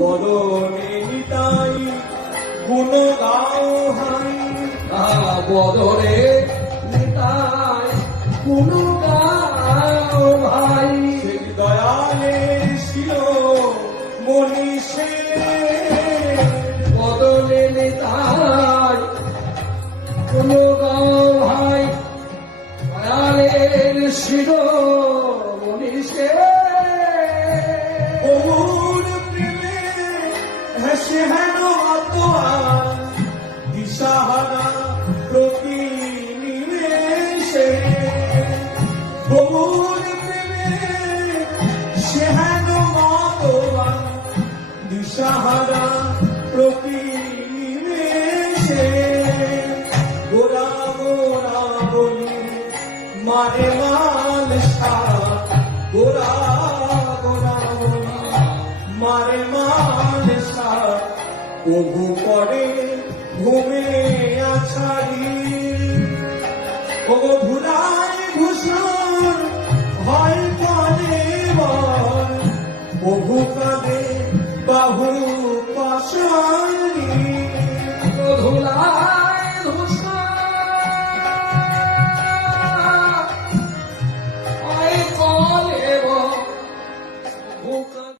বদনে নিতাই গুণ গাও হাই বদরে নিতাই কোন গাও ভাই সেই দয়ালের ছিল মনীষে বদলে নিতাই কোন গাও ভাই দয়ালের শির মনীষে বহুর প্রেমে হেসে হেন আতোয়ান দিশাহারা প্রতি নিমেষে বহুর প্রেমে সে হেন আতোয়ান দিশাহারা প্রতি নিমেষে গোরা গোরা বলি মারে মাল গোরা গোরা বলি মারে মাল প্রভু করে ঘুমে আছাড়ি ও ভুলাই ভূষণ হয় কানে বল প্রভু কাঁদে বাহু পাশানি